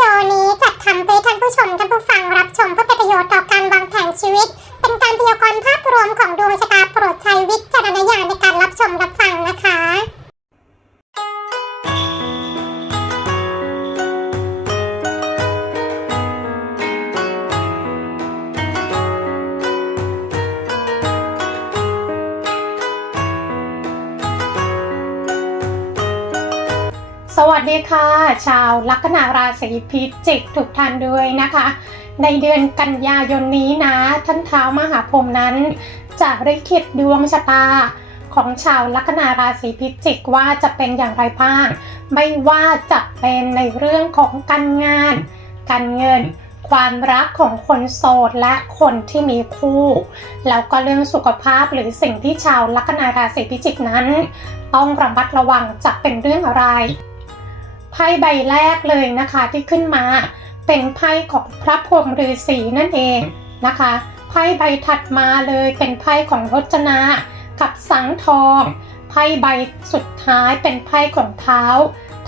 ดีโอนี้จัดทำเพื่อท่านผู้ชมท่านผู้ฟังรับชมเพื่อเป็นประโยชน์ต่อการวางแผนชีวิต เป็นการพยากรณ์ภาพรวมของดวงชะตาโปรดใช้วิจารณญาณในการรับชมรับฟังนะคะ สวัสดีค่ะ ชาวลัคนาราศีพิจิกทุกท่านด้วยนะคะ ในเดือนกันยายนนี้นะ ท่านเท้ามหาพรหมนั้น จะได้คิดดวงชะตาของชาวลัคนาราศีพิจิกว่าจะเป็นอย่างไรบ้าง ไม่ว่าจะเป็นในเรื่องของการงาน การเงิน ความรักของคนโสดและคนที่มีคู่ แล้วก็เรื่องสุขภาพหรือสิ่งที่ชาวลัคนาราศีพิจิกนั้น ต้องระมัดระวังจะเป็นเรื่องอะไร ไพ่ใบแรกเลยนะคะที่ขึ้นมาเป็นไพ่ของพระพรหมฤาษีนั่นเองนะคะไพ่ใบถัดมาเลยเป็นไพ่ของรจนากับสังทองไพ่ใบสุดท้ายเป็นไพ่ของเท้า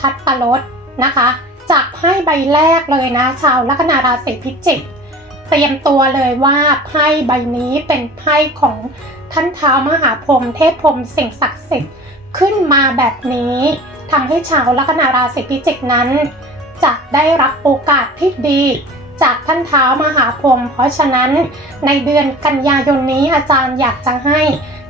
ทัตตลดนะคะ จากไพ่ใบแรกเลยนะ ชาวลัคนาราศีพิจิกเตรียมตัวเลยว่าไพ่ใบนี้เป็นไพ่ของท่านเท้ามหาพรหมเทพพรหมสิ่งศักดิ์สิทธิ์ขึ้นมาแบบนี้ ทำให้ชาวลัคนาราศีพิจิกนั้น จะได้รับโอกาสที่ดี จากท่านเท้ามหาพรหมเพราะฉะนั้น ในเดือนกันยายนนี้อาจารย์อยากจะให้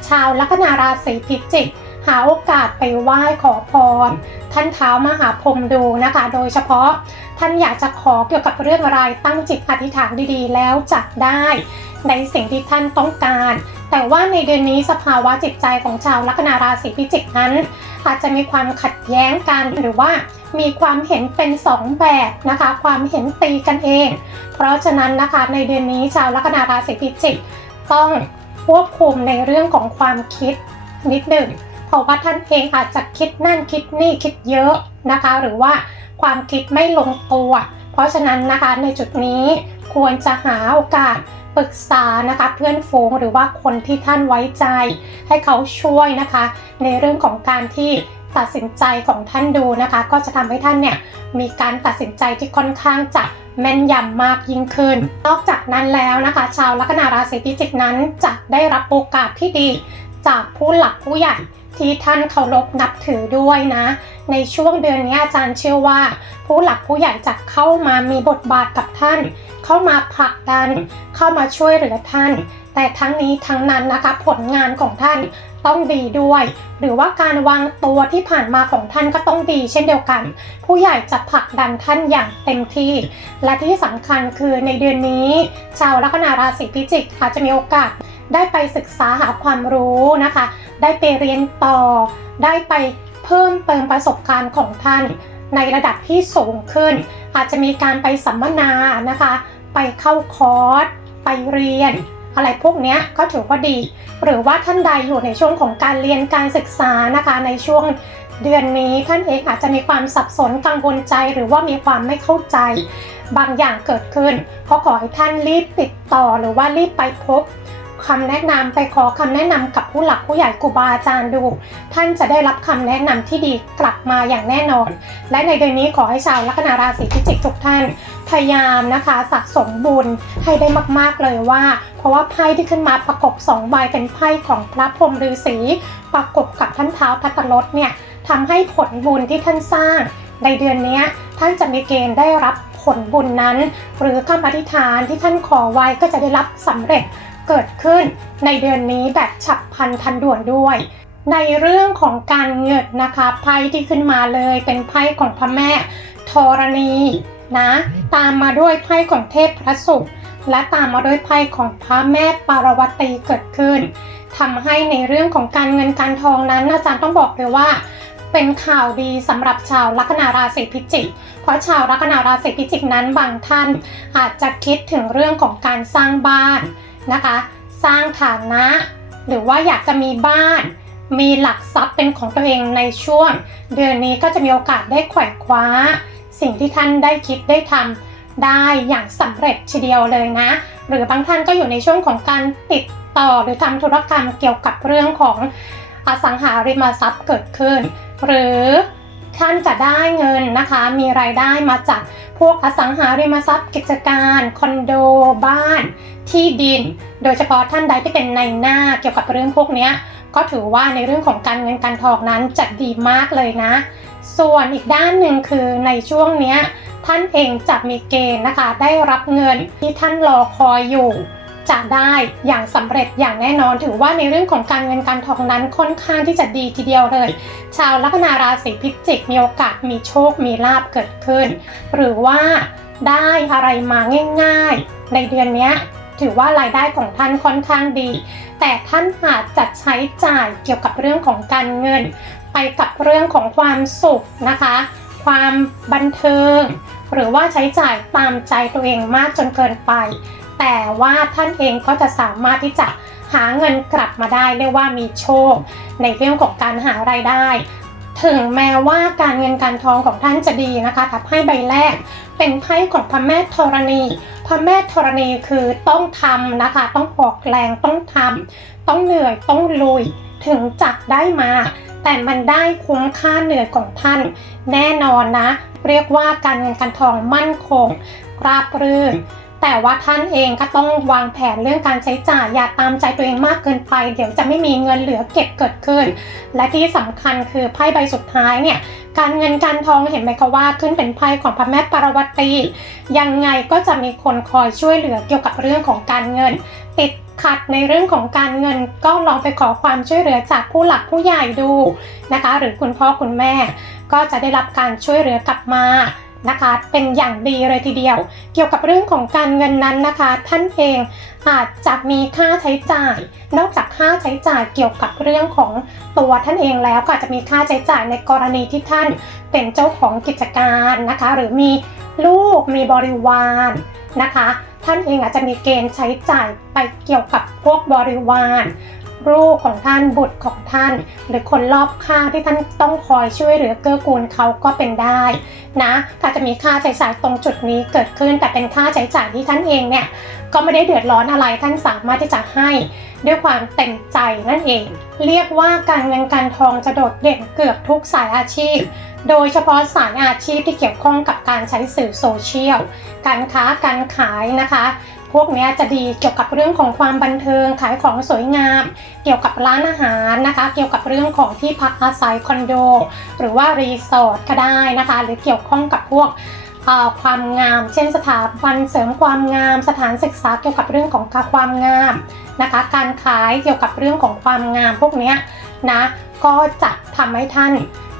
ชาวลัคนาราศีพิจิก หาโอกาสไปไหว้ขอพร ท่านเท้ามหาพรหมดูนะคะ โดยเฉพาะท่านอยากจะขอเกี่ยวกับเรื่องอะไรตั้งจิตอธิษฐานดีๆ แล้วจะได้ในสิ่งที่ท่านต้องการ แต่ว่าในเดือนนี้สภาวะจิตใจของชาวลัคนาราศีพิจิกนั้น อาจจะมีความขัดแย้งกันหรือว่ามีความเห็นเป็นสองแบบนะคะ ความเห็นตีกันเอง เพราะฉะนั้นนะคะในเดือนนี้ชาวลัคนาราศีพิจิกต้องควบคุมในเรื่องของความคิดนิดหนึ่งเพราะว่าท่านเองอาจจะคิดนั่นคิดนี่คิดเยอะนะคะ หรือว่าความคิดไม่ลงตัว เพราะฉะนั้นนะคะในจุดนี้ควรจะหาโอกาส ปรึกษานะคะเพื่อนฝูงหรือว่าคนที่ท่านไว้ใจ ให้เขาช่วยนะคะ ในเรื่องของการที่ตัดสินใจของท่านดูนะคะ ก็จะทำให้ท่านเนี่ยมีการตัดสินใจที่ค่อนข้างจะแม่นยำมากยิ่งขึ้น นอกจากนั้นแล้วนะคะ ชาวลัคนาราศีพิจิกนั้นจะได้รับโอกาสที่ดีจากผู้หลักผู้ใหญ่ ที่ท่านเคารพนับถือด้วยนะ ในช่วงเดือนนี้อาจารย์เชื่อว่า ผู้หลักผู้ใหญ่จะเข้ามามีบทบาทกับท่าน เข้ามาผลักดัน เข้ามาช่วยเหลือท่าน แต่ทั้งนี้ทั้งนั้นนะคะผลงานของท่านต้องดีด้วย หรือว่าการวางตัวที่ผ่านมาของท่านก็ต้องดี เช่นเดียวกัน ผู้ใหญ่จะผลักดันท่านอย่างเต็มที่ และที่สำคัญคือในเดือนนี้ ชาวลัคนาราศีพิจิกอาจจะมีโอกาส ได้ไปศึกษาหาความรู้นะคะ ได้ไปเรียนต่อ ได้ไปเพิ่มเติมประสบการณ์ของท่านในระดับที่สูงขึ้น อาจจะมีการไปสัมมนานะคะ ไปเข้าคอร์ส ไปเรียน อะไรพวกนี้ก็ถือว่าดี หรือว่าท่านใดอยู่ในช่วงของการเรียนการศึกษานะคะ ในช่วงเดือนนี้ท่านเองอาจจะมีความสับสนกังวลใจ หรือว่ามีความไม่เข้าใจ บางอย่างเกิดขึ้น ก็ขอให้ท่านรีบติดต่อหรือว่ารีบไปพบ คำแนะนำไปขอคำแนะนำกับผู้หลักผู้ใหญ่ครูบาอาจารย์ดู ท่านจะได้รับคำแนะนำที่ดีกลับมาอย่างแน่นอน และในเดือนนี้ขอให้ชาวลัคนาราศีพิจิกทุกท่าน พยายามนะคะสะสมบุญให้ได้มากๆเลยว่า เพราะว่าไพ่ที่ขึ้นมาประกบ2ใบเป็นไพ่ของพระพรหมฤาษีประกบกับท่านเท้าทัตตลดเนี่ยทำให้ผลบุญที่ท่านสร้าง ในเดือนนี้ท่านจะมีเกณฑ์ได้รับผลบุญนั้น หรือคำอธิษฐานที่ท่านขอไว้ก็จะได้รับสำเร็จ เกิดขึ้นในเดือนนี้แบบฉับพลันทันด่วนด้วย ในเรื่องของการเงินนะคะไพ่ที่ขึ้นมาเลยเป็นไพ่ของพระแม่ธรณีนะตามมาด้วยไพ่ของเทพพระศุกร์และตามมาด้วยไพ่ของพระแม่ปารวตีเกิดขึ้นทำให้ในเรื่องของการเงินการทองนั้นอาจารย์ต้องบอกเลยว่า เป็นข่าวดีสำหรับชาวลัคนาราศีพิจิก เพราะชาวลัคนาราศีพิจิกนั้นบางท่านอาจจะคิดถึงเรื่องของการสร้างบ้าน นะคะ สร้างฐานะ หรือว่าอยากจะมีบ้าน มีหลักทรัพย์เป็นของตัวเองในช่วง เดือนนี้ก็จะมีโอกาสได้แขวกคว้า สิ่งที่ท่านได้คิดได้ทำได้อย่างสำเร็จทีเดียวเลยนะ หรือบางท่านก็อยู่ในช่วงของการติดต่อหรือทำธุรกรรมเกี่ยวกับเรื่องของอสังหาริมทรัพย์เกิดขึ้น หรือ ท่านจะได้เงินนะคะ มีรายได้มาจากพวกอสังหาริมทรัพย์กิจการคอนโดบ้าน ที่ดิน โดยเฉพาะท่านใดที่เป็นในหน้าเกี่ยวกับเรื่องพวกนี้ก็ถือว่าในเรื่องของการเงินการทองนั้นจะดีมากเลยนะ ส่วนอีกด้านหนึ่งคือในช่วงนี้ท่านเองจะมีเกณฑ์นะคะ ได้รับเงินที่ท่านรอคอยอยู่ จะได้อย่างสำเร็จอย่างแน่นอน ถือว่าในเรื่องของการเงินการทองนั้นค่อนข้างที่จะดีทีเดียวเลย ชาวลัคนาราศีพิจิกมีโอกาสมีโชคมีลาบเกิดขึ้น หรือว่าได้อะไรมาง่าย ๆ ในเดือนเนี้ยถือว่ารายได้ของท่านค่อนข้างดี แต่ท่านอาจจะใช้จ่ายเกี่ยวกับเรื่องของการเงิน ไปกับเรื่องของความสุขนะคะ ความบันเทิง หรือว่าใช้จ่ายตามใจตัวเองมากจนเกินไป แต่ว่าท่านเองก็จะสามารถที่จะหาเงินกลับมาได้เรียกว่ามีโชค ในเรื่องของการหารายได้ ถึงแม้ว่าการเงินการทองของท่านจะดีนะคะทับให้ใบแรก เป็นไพ่ของพระแม่ธรณี พระแม่ธรณีคือต้องทำนะคะ ต้องออกแรงต้องทำต้องเหนื่อยต้องลุยถึงจะได้มา แต่มันได้คุ้มค่าเหนื่อยของท่าน แน่นอนนะ เรียกว่าการเงินการทองมั่นคงราบรื่น แต่ว่าท่านเองก็ต้องวางแผนเรื่องการใช้จ่ายอย่าตามใจตัวเองมากเกินไป เดี๋ยวจะไม่มีเงินเหลือเก็บเกิดขึ้น และที่สำคัญคือไพ่ใบสุดท้ายเนี่ยการเงินการทองเห็นไหมคะว่าขึ้นเป็นไพ่ของพระแม่ปารวัตียังไงก็จะมีคนคอยช่วยเหลือเกี่ยวกับเรื่องของการเงิน ติดขัดในเรื่องของการเงินก็ลองไปขอความช่วยเหลือจากผู้หลักผู้ใหญ่ดูนะคะ หรือคุณพ่อคุณแม่ก็จะได้รับการช่วยเหลือกลับมา นะคะ เป็นอย่างดีเลยทีเดียว เกี่ยวกับเรื่องของการเงินนั้นนะคะ ท่านเองอาจจะมีค่าใช้จ่าย นอกจากค่าใช้จ่ายเกี่ยวกับเรื่องของตัวท่านเองแล้วก็อาจจะมีค่าใช้จ่ายในกรณีที่ท่านเป็นเจ้าของกิจการนะคะ หรือมีลูกมีบริวารนะคะ ท่านเองอาจจะมีเกณฑ์ใช้จ่ายไปเกี่ยวกับพวกบริวาร ลูกของท่านบุตรของท่าน หรือคนรอบข้างที่ท่านต้องคอยช่วยเหลือเกื้อกูลเขาก็เป็นได้นะอาจะมีค่าใช้จ่ายตรงจุดนี้เกิดขึ้น แต่เป็นค่าใช้จ่ายที่ท่านเองเนี่ยก็ไม่ได้เดือดร้อนอะไรท่านสามารถที่จะให้ด้วยความเต็มใจนั่นเอง เรียกว่าการเงินการทองจะโดดเด่นเกือบทุกสายอาชีพ โดยเฉพาะสายอาชีพที่เกี่ยวข้องกับการใช้สื่อโซเชียล การค้าการขายนะคะ พวกนี้จะดีเกี่ยวกับเรื่องของความบันเทิงขายของสวยงาม เกี่ยวกับร้านอาหารนะคะ เกี่ยวกับเรื่องของที่พักอาศัยคอนโด หรือว่ารีสอร์ทก็ได้นะคะ หรือเกี่ยวข้องกับพวกความงาม เช่นสถาบันเสริมความงาม สถานศึกษาเกี่ยวกับเรื่องของความงามนะคะ การขายเกี่ยวกับเรื่องของความงามพวกนี้นะก็จะทำให้ท่าน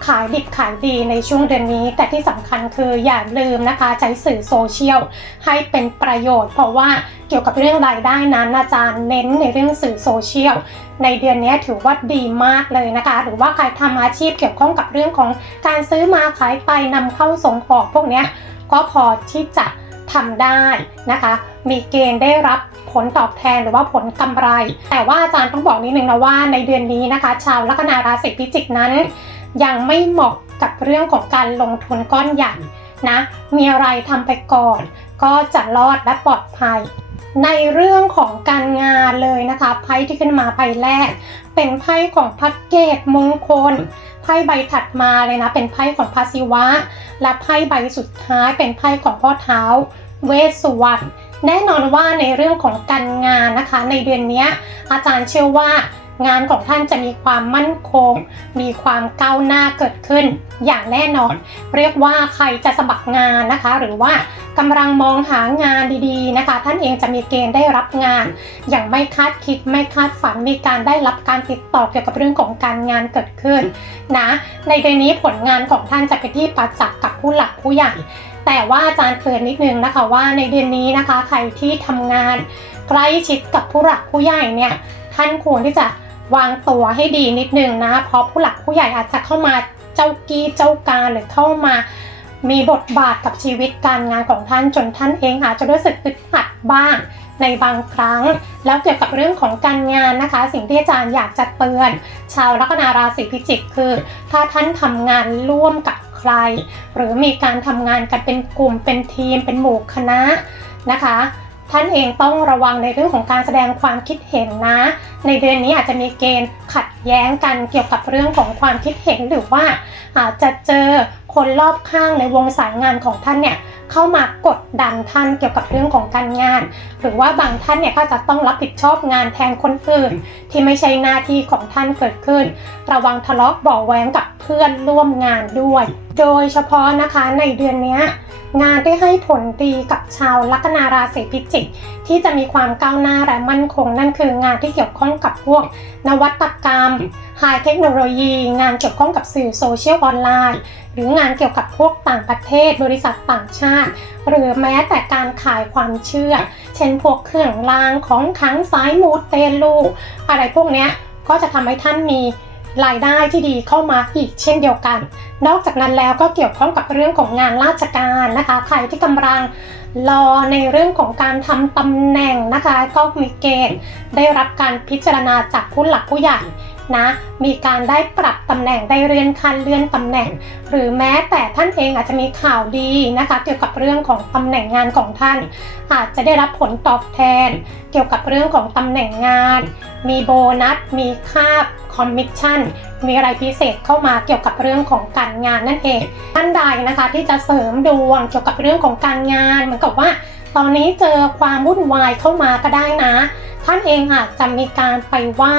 ขายดิบขายดีในช่วงเดือนนี้ แต่ที่สำคัญคืออย่าลืมนะคะ ใช้สื่อโซเชียลให้เป็นประโยชน์ เพราะว่าเกี่ยวกับเรื่องรายได้นั้นอาจารย์เน้นในเรื่องสื่อโซเชียลในเดือนนี้ถือว่าดีมากเลยนะคะ หรือว่าใครทำอาชีพเกี่ยวข้องกับเรื่องของการซื้อมาขายไปนำเข้าส่งออกพวกนี้ก็พอที่จะทำได้นะคะ มีเกณฑ์ได้รับผลตอบแทนหรือว่าผลกำไร แต่ว่าอาจารย์ต้องบอกนิดนึงนะว่าในเดือนนี้นะคะ ชาวลัคนาราศีพิจิกนั้น ยังไม่เหมาะกับเรื่องของการลงทุนก้อนใหญ่นะ มีอะไรทำไปก่อน ก็จะรอดและปลอดภัย ในเรื่องของการงานเลยนะคะไพ่ที่ขึ้นมาใบแรก เป็นไพ่ของพักเกตมงคลไพ่ใบถัดมาเลยนะ เป็นไพ่ของพระศิวะ และไพ่ใบสุดท้ายเป็นไพ่ของพ่อเท้า เวสสุวรรณแน่นอนว่าในเรื่องของการงานนะคะ ในเดือนนี้อาจารย์เชื่อว่า งานของท่านจะมีความมั่นคง มีความก้าวหน้าเกิดขึ้น อย่างแน่นอน เรียกว่าใครจะสมัครงานนะคะ หรือว่ากำลังมองหางานดีๆนะคะ ท่านเองจะมีเกณฑ์ได้รับงาน อย่างไม่คาดคิดไม่คาดฝันมีการได้รับการติดต่อเกี่ยวกับเรื่องของการงานเกิดขึ้นนะในเดือนนี้ผลงานของท่านจะเป็นที่ประจักษ์กับผู้หลักผู้ใหญ่แต่ว่าอาจารย์เตือนนิดนึงนะคะว่าในเดือนนี้นะคะ ใครที่ทำงานใกล้ชิดกับผู้หลักผู้ใหญ่เนี่ยท่านควรที่จะ วางตัวให้ดีนิดนึงนะ เพราะผู้หลักผู้ใหญ่อาจจะเข้ามาเจ้ากี้เจ้าการหรือเข้ามามีบทบาทกับชีวิตการงานของท่านจนท่านเองอาจจะรู้สึกอึดอัดบ้างในบางครั้ง แล้วเกี่ยวกับเรื่องของการงานนะคะ สิ่งที่อาจารย์อยากจะเตือน ชาวลัคนาราศีพิจิกคือ ถ้าท่านทำงานร่วมกับใคร หรือมีการทำงานกันเป็นกลุ่มเป็นทีมเป็นหมู่คณะนะคะ ท่านเองต้องระวังในเรื่องของการแสดงความคิดเห็นนะ ในเดือนนี้อาจจะมีเกณฑ์ขัดแย้งกันเกี่ยวกับเรื่องของความคิดเห็นหรือว่าอาจจะเจอคนรอบข้างในวงสายงานของท่านเนี่ยเข้ามากดดันท่านเกี่ยวกับเรื่องของการงาน หรือว่าบางท่านเนี่ยก็จะต้องรับผิดชอบงานแทนคนอื่น ที่ไม่ใช่หน้าที่ของท่านเกิดขึ้น ระวังทะเลาะเบาะแว้งกับเพื่อนร่วมงานด้วย โดยเฉพาะนะคะในเดือนเนี้ยงานได้ให้ผลดีกับชาวลัคนาราศีพิจิก ที่จะมีความก้าวหน้าและมั่นคง นั่นคืองานที่เกี่ยวข้องกับพวก นวัตกรรมไฮเทคโนโลยี งานเกี่ยวข้องกับสื่อโซเชียลออนไลน์ หรืองานเกี่ยวกับพวกต่างประเทศ บริษัทต่างชาติหรือแม้แต่การขายความเชื่อ เช่นพวกเครื่องรางของขังสายมูเตลูอะไรพวกนี้ก็จะทำให้ท่านมีรายได้ที่ดีเข้ามาอีกเช่นเดียวกัน นอกจากนั้นแล้วก็เกี่ยวข้องกับเรื่องของงานราชการนะคะใครที่กำลังรอในเรื่องของการทำตำแหน่งนะคะ ก็มีเกณฑ์ได้รับการพิจารณาจากผู้หลักผู้ใหญ่ นะมีการได้ปรับตำแหน่งได้เลื่อนขั้นเลื่อนตำแหน่ง หรือแม้แต่ท่านเองอาจจะมีข่าวดีนะคะเกี่ยวกับเรื่องของตำแหน่งงานของท่าน อาจจะได้รับผลตอบแทน เกี่ยวกับเรื่องของตำแหน่งงาน มีโบนัส มีค่าคอมมิชชั่นมีอะไรพิเศษเข้ามาเกี่ยวกับเรื่องของการงานนั่นเองท่านใดนะคะที่จะเสริมดวงเกี่ยวกับเรื่องของการงานเหมือนกับว่า ตอนนี้เจอความวุ่นวายเข้ามาก็ได้นะ ท่านเองอาจจะมีการไปไหว้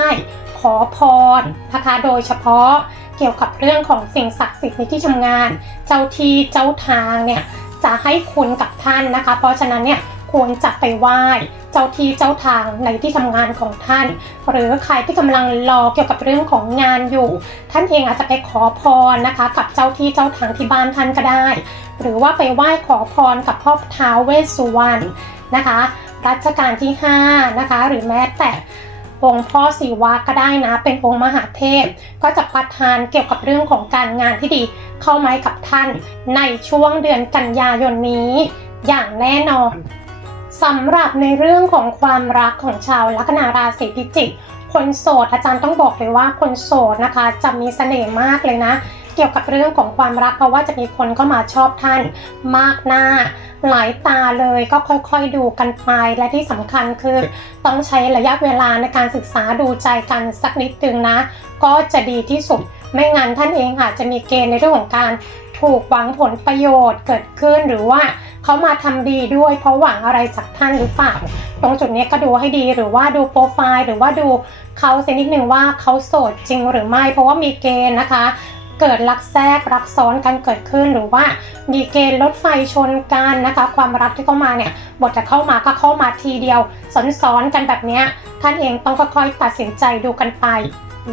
ขอพรนะคะโดยเฉพาะเกี่ยวกับเรื่องของสิ่งศักดิ์สิทธิ์ในที่ทำงาน เจ้าที่เจ้าทางเนี่ยจะให้คุณกับท่านนะคะ เพราะฉะนั้นเนี่ยควรจะไปไหว้เจ้าที่เจ้าทางในที่ทำงานของท่าน หรือใครที่กำลังรอเกี่ยวกับเรื่องของงานอยู่ ท่านเองอาจจะไปขอพรนะคะ กับเจ้าที่เจ้าทางที่บ้านท่านก็ได้ หรือว่าไปไหว้ขอพรกับพ่อท้าวเวสสุวรรณนะคะรัชกาลที่5นะคะหรือแม้แต่ องค์พ่อศิวะก็ได้นะ เป็นองค์มหาเทพ ก็จะประทานเกี่ยวกับเรื่องของการงานที่ดีเข้ามาให้กับท่าน ในช่วงเดือนกันยายนนี้ อย่างแน่นอนสำหรับในเรื่องของความรักของชาวลัคนาราศีพิจิกคนโสดอาจารย์ต้องบอกเลยว่าคนโสดนะคะจะมีเสน่ห์มากเลยนะ เกี่ยวกับเรื่องของความรักเพราะว่าจะมีคนเข้ามาชอบท่านมากหน้าหลายตาเลยก็ค่อยๆดูกันไปและที่สำคัญคือต้องใช้ระยะเวลาในการศึกษาดูใจกันสักนิดนึงนะ ก็จะดีที่สุดไม่งั้นท่านเองอาจจะมีเกณฑ์ในเรื่องของการถูกหวังผลประโยชน์เกิดขึ้นหรือว่าเขามาทำดีด้วยเพราะหวังอะไรจากท่านหรือเปล่าตรงจุดนี้ก็ดูให้ดีหรือว่าดูโปรไฟล์หรือว่าดูเขาสักนิดหนึ่งว่าเขาโสดจริงหรือไม่ เพราะว่ามีเกณฑ์นะคะ เกิดรักแทรกรักซ้อนกันเกิดขึ้นหรือว่ามีเกณฑ์รถไฟชนกันนะคะ ความรักที่เข้ามาเนี่ยบทจะเข้ามาก็เข้ามาทีเดียวซ้อนๆกันแบบนี้ท่านเองต้องค่อยๆตัดสินใจดูกันไป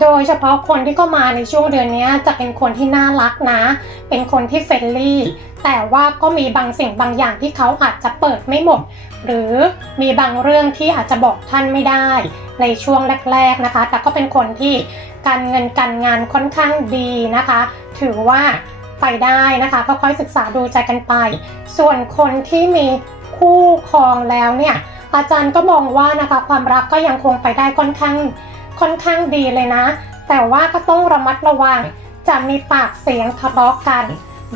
โดยเฉพาะคนที่เข้ามาในช่วงเดือนนี้จะเป็นคนที่น่ารักนะ เป็นคนที่เฟรนลี่ แต่ว่าก็มีบางสิ่งบางอย่างที่เขาอาจจะเปิดไม่หมด หรือมีบางเรื่องที่อาจจะบอกท่านไม่ได้ในช่วงแรก ๆนะคะ แต่ก็เป็นคนที่ การเงินการงานค่อนข้างดีนะคะ ถือว่าไปได้นะคะค่อยๆศึกษาดูใจกันไป ส่วนคนที่มีคู่ครองแล้วเนี่ยอาจารย์ก็มองว่านะคะความรักก็ยังคงไปได้ค่อนข้างค่อนข้างดีเลยนะ แต่ว่าก็ต้องระมัดระวังจะมีปากเสียงทะเลาะกัน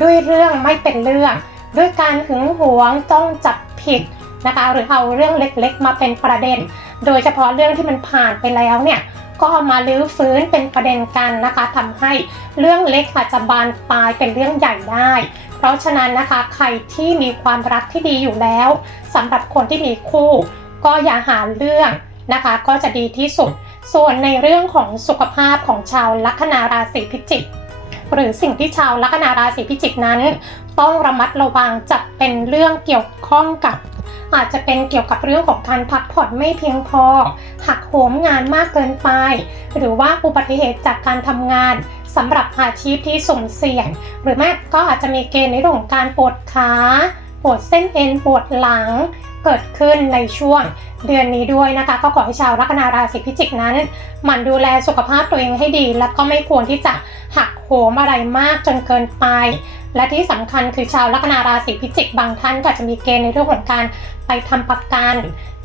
ด้วยเรื่องไม่เป็นเรื่อง ด้วยการหึงหวงจ้องจับผิดนะคะ หรือเอาเรื่องเล็กๆ มาเป็นประเด็น โดยเฉพาะเรื่องที่มันผ่านไปแล้วเนี่ย ก็มาลื้อฟื้นเป็นประเด็นกันนะคะทำให้เรื่องเล็กอาจจะบานปลายเป็นเรื่องใหญ่ได้ เพราะฉะนั้นนะคะใครที่มีความรักที่ดีอยู่แล้วสำหรับคนที่มีคู่ ก็อย่าหาเรื่องนะคะ ก็จะดีที่สุด ส่วนในเรื่องของสุขภาพของชาวลัคนาราศีพิจิกหรือสิ่งที่ชาวลัคนาราศีพิจิกนั้น ต้องระมัดระวังจะเป็นเรื่องเกี่ยวข้องกับ อาจจะเป็นเกี่ยวกับเรื่องของการพักผ่อนไม่เพียงพอ หักโหมงานมากเกินไป หรือว่าอุบัติเหตุจากการทำงานสำหรับอาชีพที่สุ่มเสี่ยง หรือแม้ก็อาจจะมีเกณฑ์ในเรื่องของการปวดขาปวดเส้นเอ็นปวดหลังเกิดขึ้นในช่วงเดือนนี้ด้วยนะคะ ก็ขอให้ชาวลัคนาราศีพิจิกนั้น หมั่นดูแลสุขภาพตัวเองให้ดี และก็ไม่ควรที่จะ หักโหมอะไรมากจนเกินไป และที่สำคัญคือชาวลัคนาราศีพิจิกบางท่านก็จะมีเกณฑ์ในเรื่องของการไปทำประกัน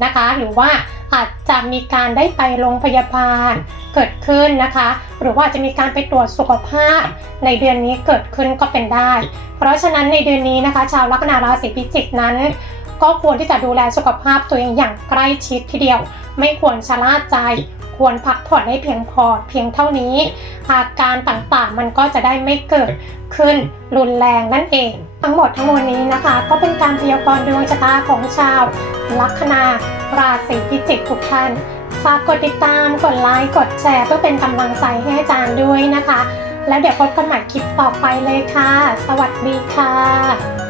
นะคะ หรือว่าอาจจะมีการได้ไปโรงพยาบาลเกิดขึ้นนะคะ หรือว่าจะมีการไปตรวจสุขภาพ ในเดือนนี้เกิดขึ้นก็เป็นได้ เพราะฉะนั้นในเดือนนี้นะคะ ชาวลัคนาราศีพิจิกนั้น ก็ควรที่จะดูแลสุขภาพตัวเองอย่างใกล้ชิดทีเดียว ไม่ควรชะล่าใจ ควรพักผ่อนให้เพียงพอเพียงเท่านี้ อาการต่างๆมันก็จะได้ไม่เกิดขึ้นรุนแรงนั่นเอง ทั้งหมดทั้งมวลนี้นะคะ ก็เป็นการพยากรณ์ดวงชะตาของชาว ลัคนาราศีพิจิกทุกท่านฝากกดติดตามกดไลค์กดแชร์เพื่อเป็นกำลังใจให้อาจารย์ด้วยนะคะ แล้วเดี๋ยวพบกันใหม่คลิปต่อไปเลยค่ะ สวัสดีค่ะ